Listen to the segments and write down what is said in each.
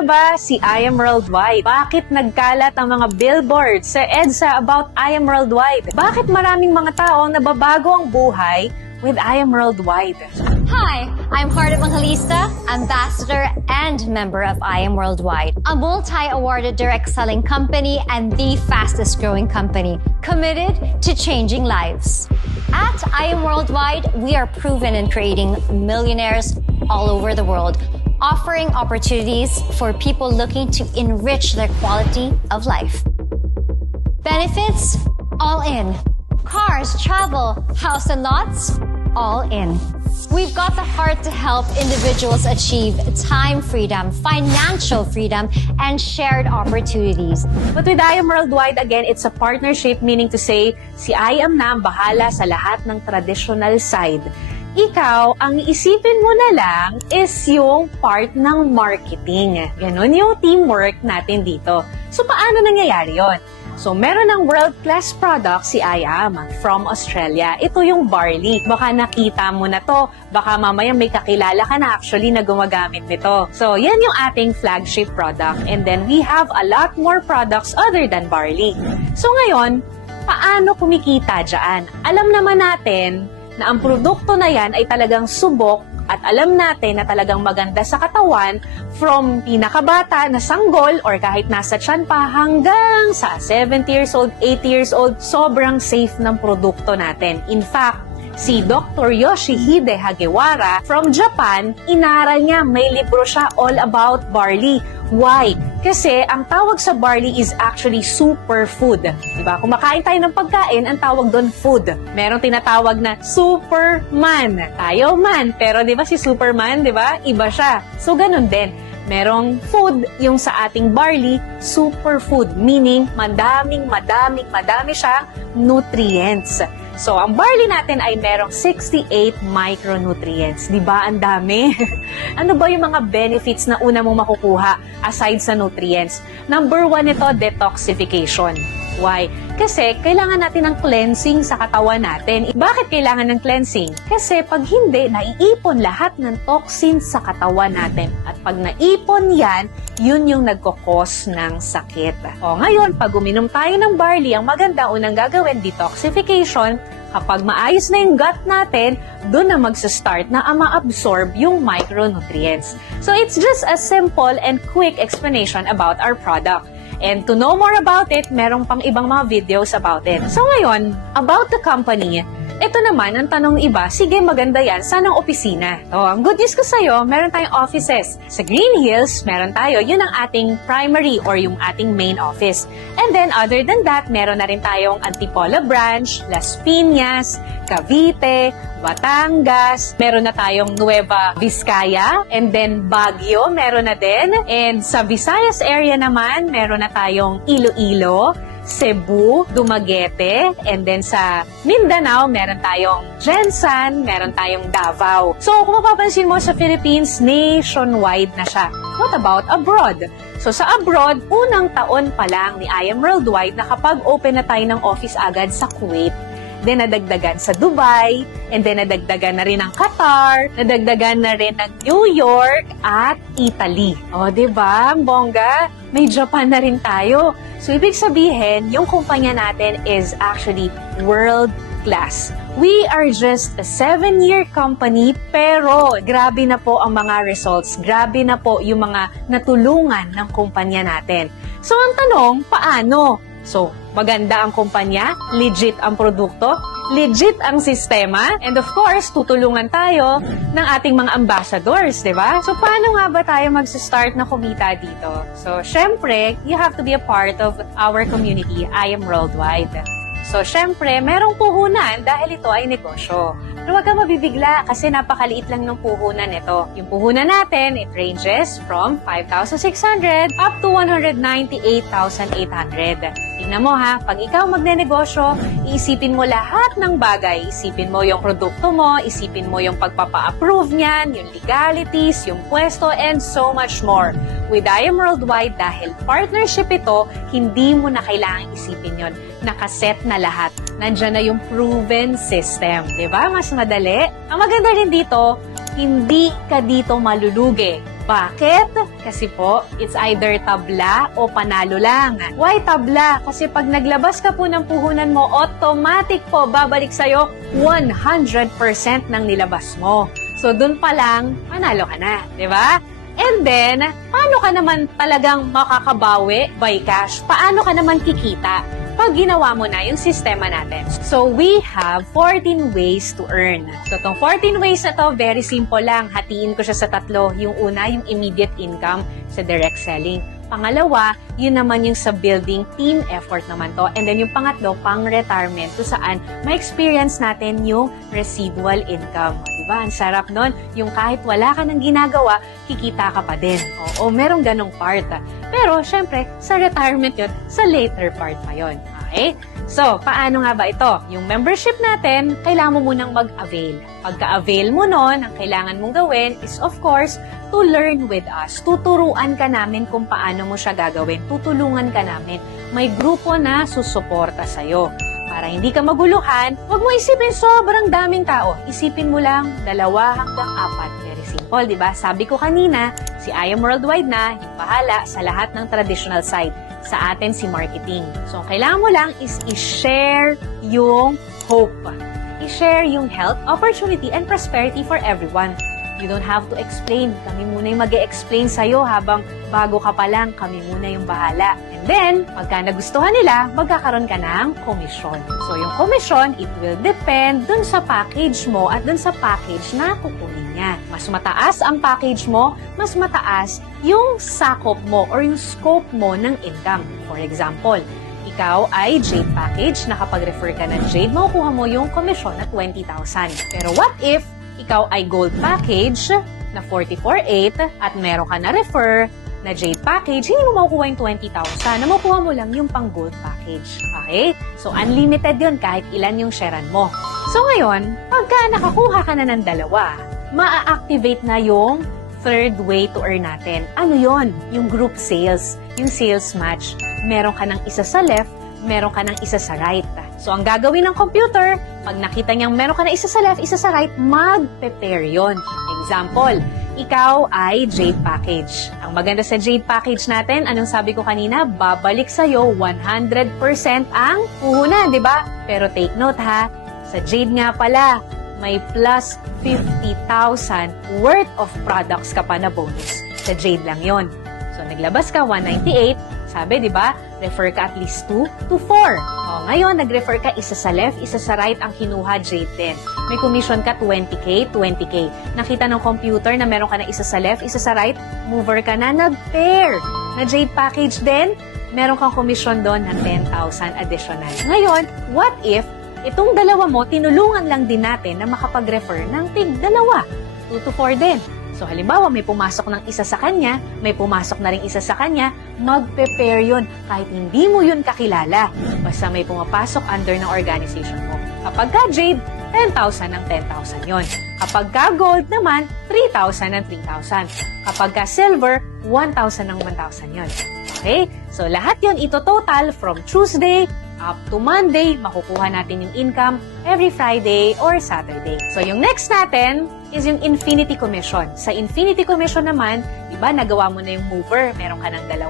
nga ba si I Am Worldwide? Bakit nagkalat ang mga billboards sa EDSA about I Am Worldwide? Bakit maraming mga tao nababago ang buhay with I Am Worldwide? Hi, I'm Heart Evangelista, ambassador and member of I Am Worldwide, a multi-awarded direct selling company and the fastest growing company committed to changing lives. At I Am Worldwide, we are proven in creating millionaires all over the world, offering opportunities for people looking to enrich their quality of life. Benefits, all in. Cars, travel, house and lots, all in. We've got the heart to help individuals achieve time freedom, financial freedom, and shared opportunities. But with I Am Worldwide, again, it's a partnership, meaning to say, si I Am na ang bahala sa lahat ng traditional side. Ikaw, ang isipin mo na lang is yung part ng marketing. Ganon yung teamwork natin dito. So, paano nangyayari yon? So, meron ng world-class product si I Am from Australia. Ito yung barley. Baka nakita mo na to. Baka mamaya may kakilala ka na actually na gumagamit nito. So, yan yung ating flagship product. And then, we have a lot more products other than barley. So, ngayon, paano kumikita dyan? Alam naman natin na ang produkto na yan ay talagang subok at alam natin na talagang maganda sa katawan from pinakabata na sanggol or kahit nasa tiyan pa hanggang sa 70 years old, 80 years old, sobrang safe ng produkto natin. In fact, si Dr. Yoshihide Hagiwara from Japan, inaral niya, may libro siya all about barley. Why? Kasi ang tawag sa barley is actually superfood. Diba? Kung makain tayo ng pagkain, ang tawag doon food. Merong tinatawag na Superman. Tayo man. Pero diba si Superman, diba? Iba siya. So ganun din. Merong food, yung sa ating barley, superfood. Meaning, madami siyang nutrients. So, ang barley natin ay merong 68 micronutrients. Di ba? Ang dami. Ano ba yung mga benefits na una mong makukuha aside sa nutrients? Number 1 ito, detoxification. Why? Kasi kailangan natin ng cleansing sa katawan natin. Bakit kailangan ng cleansing? Kasi pag hindi, naiipon lahat ng toxins sa katawan natin. At pag naipon yan, yun yung nagkukos ng sakit. O ngayon, pag uminom tayo ng barley, ang maganda unang gagawin, detoxification. Kapag maayos na yung gut natin, doon na magsa-start na ma-absorb yung micronutrients. So it's just a simple and quick explanation about our product. And to know more about it, merong pang ibang mga videos about it. So ngayon, about the company, ito naman, ang tanong iba, sige maganda yan, saan ang opisina? So, ang good news ko sa'yo, meron tayong offices. Sa Green Hills, meron tayo, yun ang ating primary or yung ating main office. And then, other than that, meron na rin tayong Antipolo branch, Las Piñas, Cavite, Batangas, meron na tayong Nueva Vizcaya, and then Baguio, meron na din. And sa Visayas area naman, meron na tayong Iloilo, Cebu, Dumaguete, and then sa Mindanao, meron tayong Jensan, meron tayong Davao. So, kung mapapansin mo sa Philippines, nationwide na siya. What about abroad? So, sa abroad, unang taon pa lang ni I Am Worldwide nakapag-open na tayo ng office agad sa Kuwait. Then, nadagdagan sa Dubai, and then nadagdagan na rin ng Qatar, nadagdagan na rin ng New York at Italy. O, diba? Ang bongga, may Japan na rin tayo. So, ibig sabihin, yung kumpanya natin is actually world class. We are just a 7-year company, pero grabe na po ang mga results. Grabe na po yung mga natulungan ng kumpanya natin. So, ang tanong, paano? So, maganda ang kumpanya, legit ang produkto, legit ang sistema, and of course, tutulungan tayo ng ating mga ambassadors, di ba? So, paano nga ba tayo mag-start na kumita dito? So, syempre, you have to be a part of our community, I Am Worldwide. So, syempre, merong puhunan dahil ito ay negosyo. Pero huwag kang mabibigla kasi napakaliit lang ng puhunan ito. Yung puhunan natin, it ranges from 5,600 up to 198,800. Tingnan mo ha, pag ikaw magnenegosyo, iisipin mo lahat ng bagay. Isipin mo yung produkto mo, isipin mo yung pagpapa-approve niyan, yung legalities, yung pwesto, and so much more. With I Am Worldwide, dahil partnership ito, hindi mo na kailangang isipin yon. Nakaset na lahat. Nandiyan na yung proven system. Diba? Mas madali. Ang maganda rin dito, hindi ka dito malulugi. Bakit? Kasi po, it's either tabla o panalo lang. Why tabla? Kasi pag naglabas ka po ng puhunan mo, automatic po babalik sa'yo 100% ng nilabas mo. So, dun pa lang, panalo ka na. Di ba? And then, paano ka naman talagang makakabawi by cash? Paano ka naman kikita pag ginawa mo na yung sistema natin? So, we have 14 ways to earn. So, itong 14 ways na to, very simple lang. Hatiin ko siya sa tatlo. Yung una, yung immediate income sa direct selling. Pangalawa, yun naman yung sa building team effort naman to. And then yung pangatlo, pang-retirement, to saan ma-experience natin yung residual income. Diba? Ang sarap nun. Yung kahit wala ka nang ginagawa, kikita ka pa din. Oo, merong ganong part. Pero, syempre, sa retirement yun, sa later part pa yun. Okay? So, paano nga ba ito? Yung membership natin, kailangan mo munang mag-avail. Pagka-avail mo nun, ang kailangan mong gawin is, of course, to learn with us. Tuturuan ka namin kung paano mo siya gagawin. Tutulungan ka namin. May grupo na susuporta sa'yo. Para hindi ka maguluhan, huwag mo isipin sobrang daming tao. Isipin mo lang 2 hanggang 4. Very simple, di ba? Sabi ko kanina, si I Am Worldwide na yung bahala sa lahat ng traditional side. Sa atin si marketing. So, ang kailangan mo lang is i-share yung hope. I-share yung health, opportunity, and prosperity for everyone. You don't have to explain. Kami muna yung mag-e-explain sa'yo habang bago ka pa lang, kami muna yung bahala. And then, pagka nagustuhan nila, magkakaroon ka ng komisyon. So, yung komisyon, it will depend dun sa package mo at dun sa package na kukunin niya. Mas mataas ang package mo, mas mataas yung sakop mo or yung scope mo ng income. For example, ikaw ay Jade package, nakapag-refer ka ng Jade, makukuha mo yung komisyon na 20,000. Pero what if ikaw ay gold package na 44,800 at meron ka na refer na Jade package, hindi mo makukuha yung 20,000. Na makukuha mo lang yung pang gold package. Okay? So, unlimited yun kahit ilan yung sharean mo. So, ngayon, pagka nakakuha ka na ng 2, maa-activate na yung third way to earn natin. Ano yon? Yung group sales. Yung sales match. Meron ka ng isa sa left, meron ka ng isa sa right. So, ang gagawin ng computer, pag nakita niyang meron ka ng isa sa left, isa sa right, mag-prepare yun. Example, ikaw ay Jade package. Ang maganda sa Jade package natin, anong sabi ko kanina, babalik sa'yo 100% ang puhunan, di ba? Pero take note ha, sa Jade nga pala, may plus 50,000 worth of products ka pa na bonus. Sa Jade lang yon. So, naglabas ka 198, sabi, di ba, refer ka at least 2 to 4. O, ngayon, nag-refer ka isa sa left, isa sa right ang kinuha, Jade din. May commission ka 20K, 20K. Nakita ng computer na meron ka na isa sa left, isa sa right, mover ka na, nag-pair. Na Jade package din, meron kang commission doon ng 10,000 additional. Ngayon, what if itong 2 mo, tinulungan lang din natin na makapag-refer ng tig 2, 2 to 4 din. So, halimbawa, may pumasok ng isa sa kanya, may pumasok na rin isa sa kanya, mag-prepare yun kahit hindi mo yun kakilala. Basta may pumapasok under ng organization mo. Kapag ka Jade, 10,000 ng 10,000 yon. Kapag ka Gold naman, 3,000 ng 3,000. Kapag ka Silver, 1,000 ng 1,000 yon. Okay? So, lahat yon ito total from Tuesday up to Monday, makukuha natin yung income every Friday or Saturday. So, yung next natin is yung Infinity Commission. Sa Infinity Commission naman, di ba, nagawa mo na yung mover, meron ka ng 2.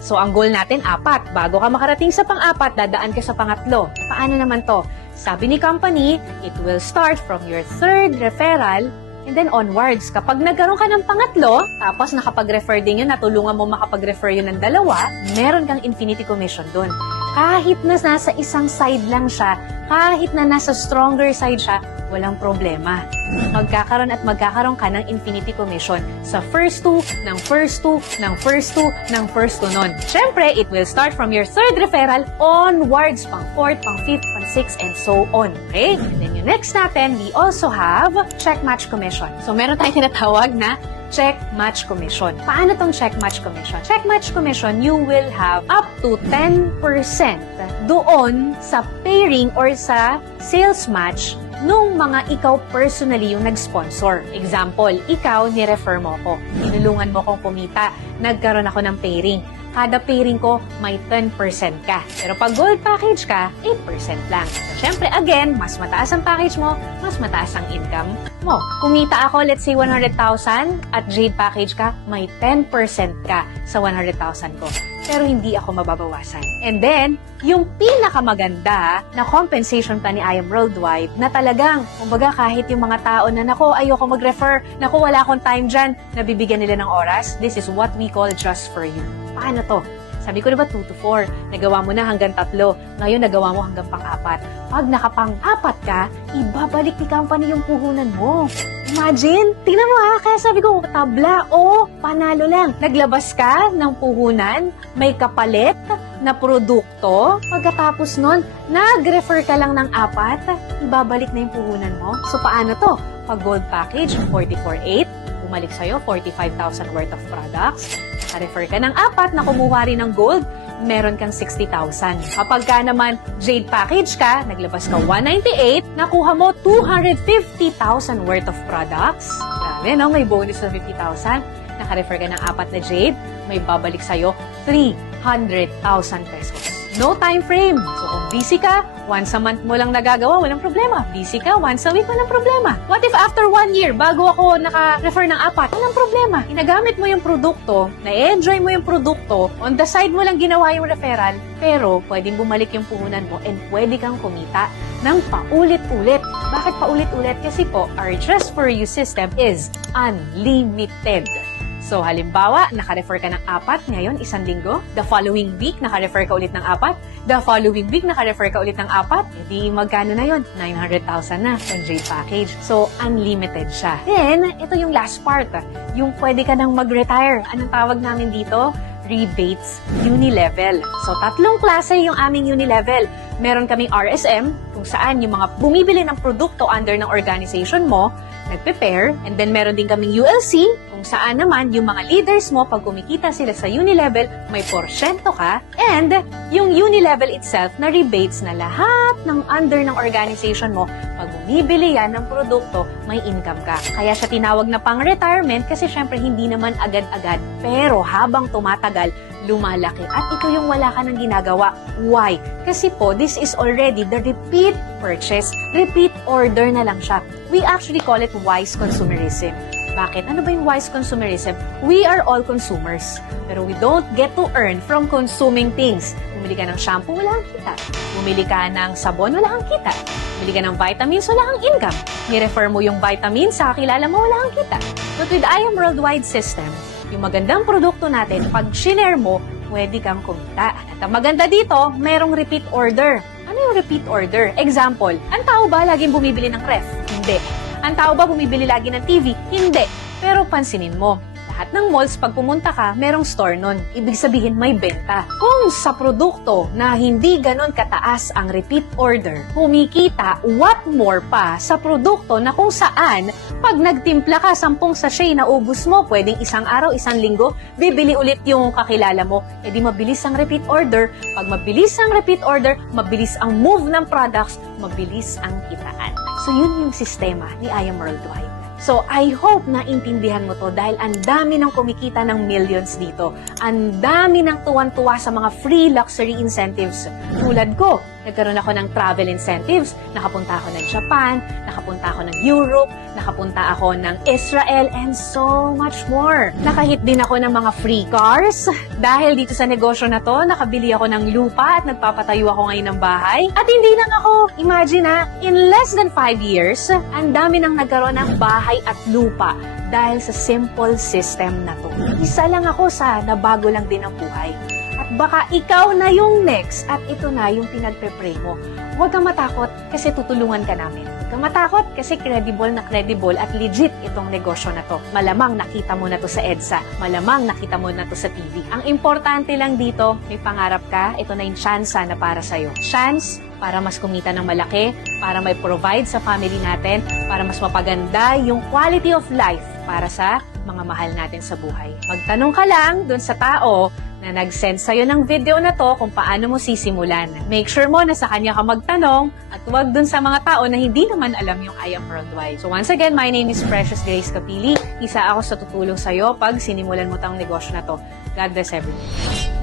So, ang goal natin, 4. Bago ka makarating sa pang-4, dadaan ka sa pangatlo. Paano naman to? Sabi ni company, it will start from your 3rd referral and then onwards. Kapag nagkaroon ka ng pangatlo, tapos nakapag-refer din yun, natulungan mo makapag-refer yun ng 2, meron kang Infinity Commission dun. Kahit na nasa isang side lang siya, kahit na nasa stronger side siya, walang problema. Magkakaroon ka ng Infinity Commission sa first 2, ng first 2, ng first 2, ng first 2 nun. Siyempre, it will start from your 3rd referral onwards, pang 4th, pang 5th, pang 6th, and so on. Okay? Then yung next natin, we also have Check Match Commission. So, meron tayong tinatawag na Check Match Commission. Paano tong Check Match Commission? Check Match Commission, you will have up to 10% doon sa pairing or sa sales match nung mga ikaw personally yung nag-sponsor. Example, ikaw, ni-refer mo ko. Tinulungan mo kong kumita. Nagkaroon ako ng pairing. Kada pairing ko, may 10% ka. Pero pag gold package ka, 8% lang. So, syempre, again, mas mataas ang package mo, mas mataas ang income mo. mo. Kumita ako, let's say 100,000 at Jade Package ka, may 10% ka sa 100,000 ko. Pero hindi ako mababawasan. And then, yung pinakamaganda na compensation plan ni I Am Worldwide na talagang, kumbaga kahit yung mga tao na nako, ayoko mag-refer, nako, wala akong time dyan, nabibigyan nila ng oras, this is what we call just for you. Paano to? Sabi ko diba 2 to 4, nagawa mo na hanggang 3, ngayon nagawa mo hanggang pang-4. Pag nakapang-4 ka, ibabalik ni company yung puhunan mo. Imagine, tingnan mo ha, kaya sabi ko, tabla, panalo lang. Naglabas ka ng puhunan, may kapalit na produkto, pagkatapos nun, nag-refer ka lang ng 4, ibabalik na yung puhunan mo. So paano to? Pag gold package, 44,800, bumalik sa'yo, 45,000 worth of products. Naka-refer ka ng 4 na kumuha rin ng gold, meron kang 60,000. Kapag ka naman Jade Package ka, naglabas ka 198, nakuha mo 250,000 worth of products. Grabe, no? May bonus na 50,000. Naka-refer ka ng 4 na Jade, may babalik sa'yo 300,000 pesos. No time frame. So kung busy ka, once a month mo lang nagagawa, walang problema. Busy ka, once a week, walang problema. What if after 1 year, bago ako naka-refer ng 4, walang problema. Inagamit mo yung produkto, na-enjoy mo yung produkto, on the side mo lang ginawa yung referral, pero pwedeng bumalik yung puhunan mo and pwede kang kumita ng paulit-ulit. Bakit paulit-ulit? Kasi po, our Just For You system is unlimited. So, halimbawa, naka-refer ka ng 4, ngayon, 1 linggo. The following week, naka-refer ka ulit ng 4. The following week, naka-refer ka ulit ng 4. Edi, magkano na yun? 900,000 na sa Jade Package. So, unlimited siya. Then, ito yung last part. Yung pwede ka nang mag-retire. Anong tawag namin dito? Rebates Unilevel. So, 3 klase yung aming Unilevel. Meron kaming RSM, kung saan yung mga bumibili ng produkto under ng organization mo, nagpe-pair. And then, meron din kaming ULC, kung saan naman yung mga leaders mo, pag kumikita sila sa Unilevel, may porsyento ka. And yung Unilevel itself na rebates na lahat ng under ng organization mo, pag bumibili yan ng produkto, may income ka. Kaya siya tinawag na pang-retirement kasi syempre hindi naman agad-agad. Pero habang tumatagal, lumalaki. At ito yung wala ka nang ginagawa. Why? Kasi po, this is already the repeat purchase. Repeat order na lang siya. We actually call it wise consumerism. Bakit? Ano ba yung wise consumerism? We are all consumers. Pero we don't get to earn from consuming things. Bumili ka ng shampoo, wala kang kita. Bumili ka ng sabon, wala kang kita. Bumili ka ng vitamins, wala kang income. Ni-refer mo yung vitamins sa kakilala mo, wala kang kita. But with I Am Worldwide system, yung magandang produkto natin, pag shinare mo, pwede kang kumita. At ang maganda dito, merong repeat order. Ano yung repeat order? Example, ang tao ba laging bumibili ng ref? Hindi. Ang tao ba bumibili lagi ng TV? Hindi. Pero pansinin mo, lahat ng malls, pag pumunta ka, merong store nun. Ibig sabihin, may benta. Kung sa produkto na hindi ganon kataas ang repeat order, kumikita, what more pa sa produkto na kung saan, pag nagtimpla ka, 10 sachet na ubus mo, pwedeng 1 araw, 1 linggo, bibili ulit yung kakilala mo, edi mabilis ang repeat order. Pag mabilis ang repeat order, mabilis ang move ng products, mabilis ang kitaan. So yun yung sistema ni I Am Worldwide. So, I hope na intindihan mo to dahil ang dami ng kumikita ng millions dito. Ang dami ng tuwan-tuwa sa mga free luxury incentives. Tulad ko, nagkaroon ako ng travel incentives. Nakapunta ako ng Japan, nakapunta ako ng Europe, nakapunta ako ng Israel, and so much more. Nakahit din ako ng mga free cars. Dahil dito sa negosyo na to, nakabili ako ng lupa at nagpapatayo ako ngayon ng bahay. At hindi lang ako, imagine in less than 5 years, ang dami nang nagkaroon ng bahay at lupa dahil sa simple system na to. Isa lang ako sa nabago lang din ang buhay. At baka ikaw na yung next at ito na yung pinagpe-pray mo. Huwag kang matakot kasi tutulungan ka namin. Huwag kang matakot kasi credible at legit itong negosyo na to. Malamang nakita mo na to sa EDSA. Malamang nakita mo na to sa TV. Ang importante lang dito, may pangarap ka, ito na yung chance na para sa'yo. Chance para mas kumita ng malaki, para may provide sa family natin, para mas mapaganda yung quality of life para sa mga mahal natin sa buhay. Magtanong ka lang dun sa tao na nag-send sa'yo ng video na to kung paano mo sisimulan. Make sure mo na sa kanya ka magtanong at huwag dun sa mga tao na hindi naman alam yung I Am Worldwide. So once again, my name is Precious Grace Capili. Isa ako sa tutulong sa'yo pag sinimulan mo tang negosyo na to. God bless everyone.